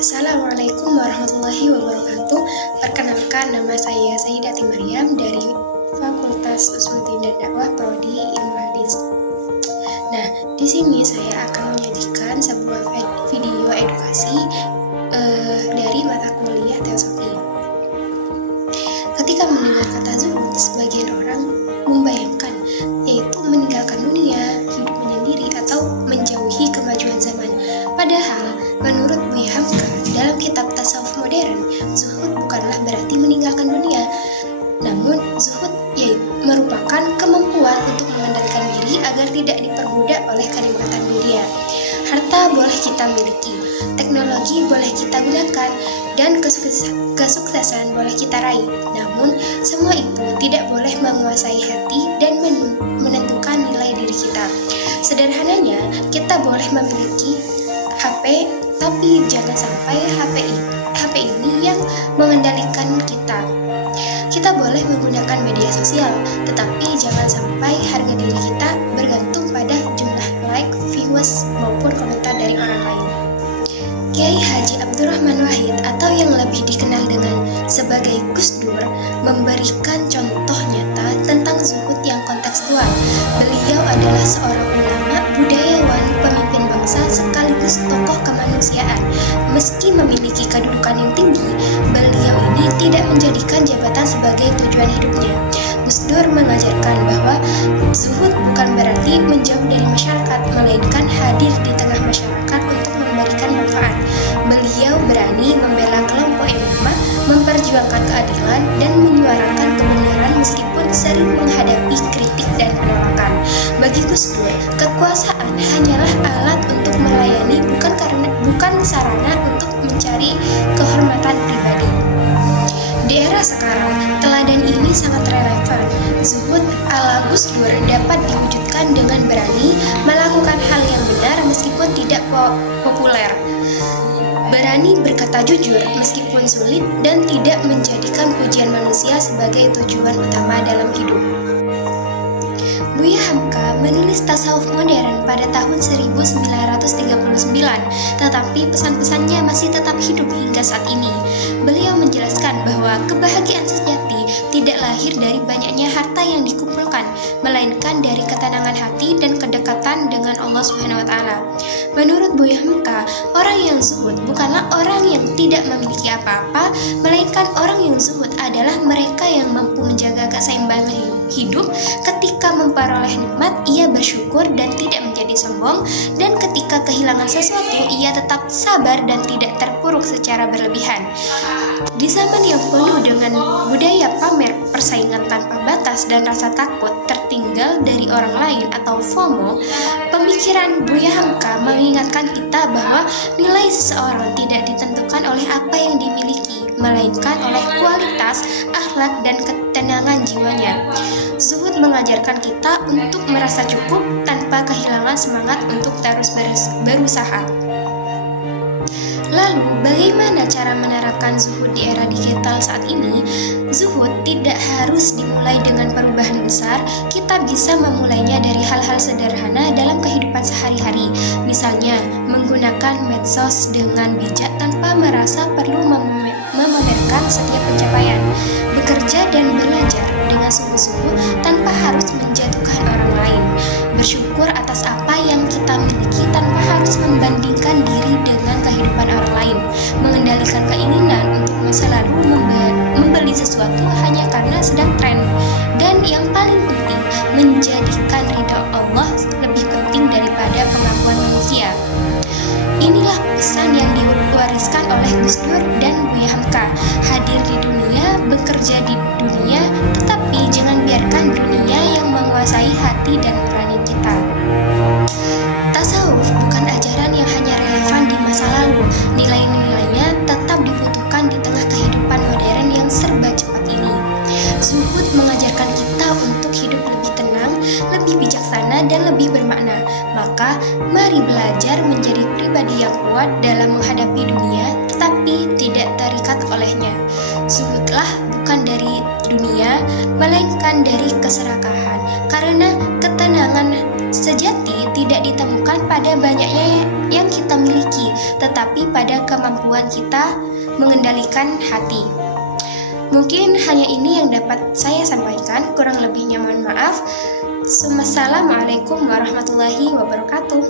Assalamualaikum warahmatullahi wabarakatuh. Perkenalkan, nama saya Sayyidati Maryam dari Fakultas Usuluddin dan Dakwah Prodi Ilmu Hadis. Nah, di sini saya akan menyajikan sebuah video edukasi dari mata kuliah teosofi. Ketika mendengar kata zuhud, sebagian orang membayangkan yaitu meninggalkan dunia, hidup menyendiri atau menjauhi kemajuan zaman. Padahal, menurut Buya Hamka dalam kitab Tasawuf Modern, zuhud bukanlah berarti meninggalkan dunia. Namun, zuhud merupakan kemampuan untuk mengendalikan diri agar tidak diperbudak oleh kenikmatan dunia. Harta boleh kita miliki, teknologi boleh kita gunakan, dan kesuksesan boleh kita raih. Namun, semua itu tidak boleh menguasai hati dan menentukan nilai diri kita. Sederhananya, kita boleh memiliki HP, tapi jangan sampai HP ini yang mengendalikan kita. Kita boleh menggunakan media sosial, tetapi jangan sampai harga diri kita bergantung pada jumlah like, views, maupun komentar dari orang lain. Kiai Haji Abdurrahman Wahid atau yang lebih dikenal dengan sebagai Gus Dur memberikan contoh nyata tentang zuhud yang kontekstual. Beliau adalah seorang ulama, budayawan, pemimpin bangsa sekaligus tokoh kemanusiaan. Meski memiliki kedudukan yang tinggi, beliau ini tidak menjadikan jabatan sebagai tujuan hidupnya. Gus Dur mengajarkan bahwa zuhud bukan berarti menjauh dari masyarakat, melainkan hadir di tengah masyarakat untuk memberikan manfaat. Beliau berani membela kelompok yang lemah, memperjuangkan keadilan, dan menyuarakan kebenaran meskipun sering menghadapi kritik dan penolakan. Bagi Gus Dur, kekuasaan hanyalah alat untuk melayani, bukan sarana untuk mencari kehormatan pribadi. Di era sekarang, teladan ini sangat relevan. Zuhud ala Gus Dur dapat diwujudkan dengan berani melakukan hal yang benar meskipun tidak populer. Berani berkata jujur meskipun sulit dan tidak menjadikan pujian manusia sebagai tujuan utama dalam hidup. Buya Hamka menulis Tasawuf Modern pada tahun 1939, tetapi pesan-pesannya masih tetap hidup hingga saat ini. Beliau menjelaskan bahwa kebahagiaan sejati tidak lahir dari banyaknya harta yang dikumpulkan, melainkan dari ketenangan hati dan kedekatan dengan Allah SWT. Menurut Buya Hamka, orang yang zuhud bukanlah orang yang tidak memiliki apa-apa, melainkan orang yang zuhud adalah mereka yang mampu menjaga keseimbangan hidup. Ketika memperoleh nikmat, ia bersyukur dan tidak menjadi sombong, dan ketika kehilangan sesuatu, ia tetap sabar dan tidak terpuruk secara berlebihan. Di zaman yang penuh dengan budaya pamer, persaingan tanpa batas, dan rasa takut tertinggal dari orang lain atau FOMO, pemikiran Buya Hamka mengingatkan kita bahwa nilai seseorang tidak ditentukan oleh apa yang dimiliki, melainkan oleh kualitas, akhlak, dan ketenangan jiwanya. Zuhud mengajarkan kita untuk merasa cukup tanpa kehilangan semangat untuk terus berusaha. Lalu, bagaimana cara menerapkan zuhud di era digital saat ini? Zuhud tidak harus dimulai dengan perubahan besar. Kita bisa memulainya dari hal-hal sederhana dalam kehidupan sehari-hari. Misalnya, menggunakan medsos dengan bijak tanpa merasa perlu memamerkan setiap pencapaian. Bekerja dan belajar dengan sungguh-sungguh tanpa harus menjatuhkan orang lain. Bersyukur atas apa yang kita miliki tanpa harus membandingkan diri dengan kehidupan orang lain. Mengendalikan keinginan untuk masa lalu membeli sesuatu hanya karena sedang tren. Dan yang paling penting, menjadikan ridha Allah lebih penting daripada pengakuan manusia. Inilah pesan yang diwariskan oleh Gus Dur dan Buya Hamka. Hadir di dunia, bekerja di dunia, tetapi jangan biarkan dunia yang menguasai hati dan nurani kita. Tasawuf bukan ajaran yang hanya relevan di masa lalu. Nilai-nilainya tetap dibutuhkan di tengah kehidupan modern yang serba cepat ini. Zuhud mengajarkan kita untuk hidup lebih tenang, lebih bijaksana, dan lebih bermakna. Maka, mari belajar menjadi pribadi yang kuat dalam menghadapi dunia, tetapi tidak terikat olehnya. Zuhudlah bukan dari dunia, melainkan dari keserakahan, karena ketenangan sejati tidak ditemukan pada banyaknya yang kita miliki, tetapi pada kemampuan kita mengendalikan hati. Mungkin hanya ini yang dapat saya sampaikan, kurang lebihnya mohon maaf. Assalamualaikum warahmatullahi wabarakatuh.